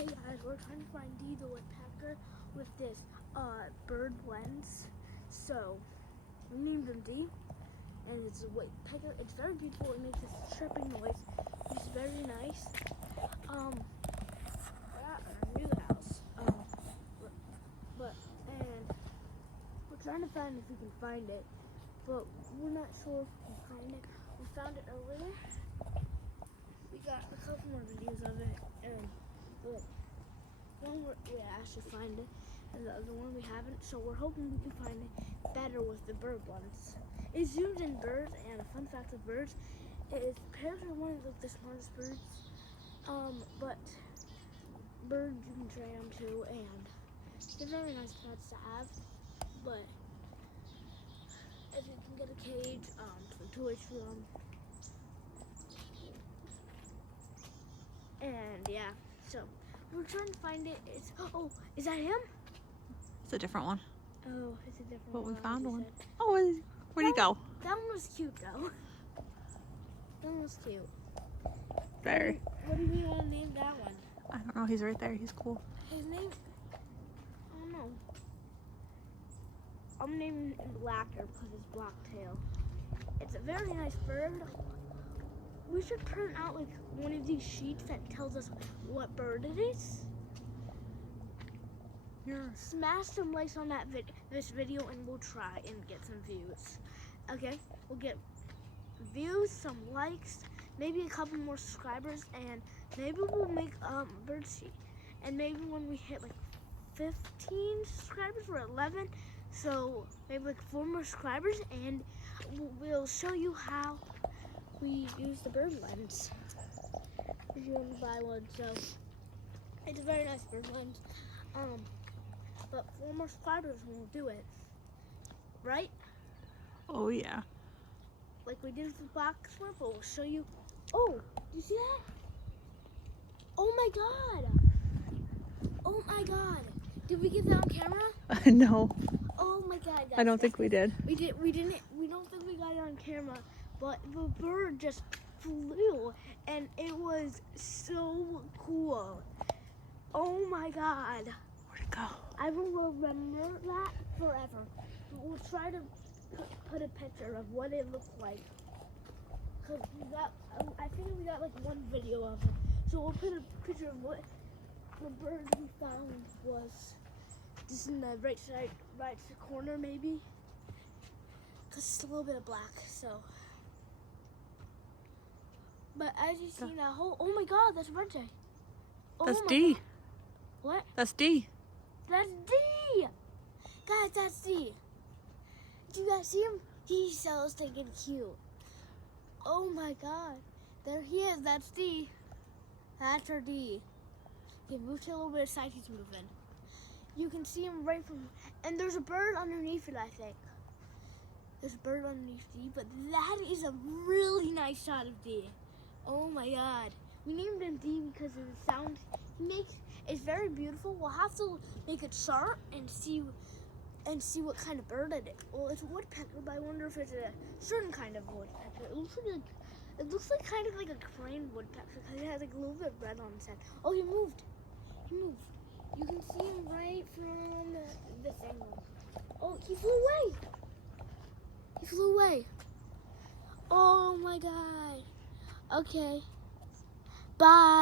Hey guys, we're trying to find D the woodpecker with this bird lens. So we named him D, and it's a woodpecker. It's very beautiful. It makes this chirping noise. It's very nice. We're at our new house. And we're trying to find if we can find it, but we're not sure if we can find it. We found it earlier. We got a couple more videos of it, and one we actually find it, and the other one we haven't. So we're hoping we can find it better with the bird ones. It zooms in birds, and a fun fact of birds is parrots are one of the smartest birds. But birds you can train them too, and they're very nice pets to have. But if you can get a cage, some toys for them. And yeah, so we're trying to find it. Is that him? It's a different one. Oh, it's a different but one. But we found one. Said. Oh, where'd he go? That one was cute though. That one was cute. There. What do we want to name that one? I don't know. He's right there. He's cool. His name? I don't know. I'm naming him Blacker because it's black tail. It's a very nice bird. We should print out like one of these sheets that tells us what bird it is. Smash some likes on that this video and we'll try and get some views. Okay, we'll get views, some likes, maybe a couple more subscribers, and maybe we'll make bird sheet. And maybe when we hit like 15 subscribers or 11, so maybe like 4 more subscribers, and we'll show you how we use the bird lens. If you want to buy one, so it's a very nice bird lens. But 4 more subscribers and we'll do it. Right? Oh yeah. Like we did with the box one, but we'll show you. Oh, do you see that? Oh my god! Oh my god! Did we get that on camera? No. Oh my god, guys. I don't think we did. We don't think we got it on camera, but the bird just flew and it was so cool. Oh my god. Where'd it go? I will remember that forever. We'll try to put a picture of what it looked like. Cause I think we got like one video of it. So we'll put a picture of what the bird we found was. Just in the right corner maybe. Cause it's a little bit of black, so. But as you see that whole, oh my god, that's birthday. Oh that's D. God. What? That's D. That's D! Guys, that's D. Do you guys see him? He's so stinking cute. Oh my god. There he is. That's D. That's our D. Okay, move to a little bit of side. He's moving. You can see him right from... And there's a bird underneath it, I think. There's a bird underneath D, but that is a really nice shot of D. Oh my god. We named him D because of the sound he makes. It's very beautiful. We'll have to make a chart and see what kind of bird it is. Well, it's a woodpecker, but I wonder if it's a certain kind of woodpecker. It looks like kind of like a crane woodpecker because it has like a little bit of red on its head. Oh, he moved. He moved. You can see him right from this angle. Oh, he flew away. He flew away. Oh my god. Okay. Bye.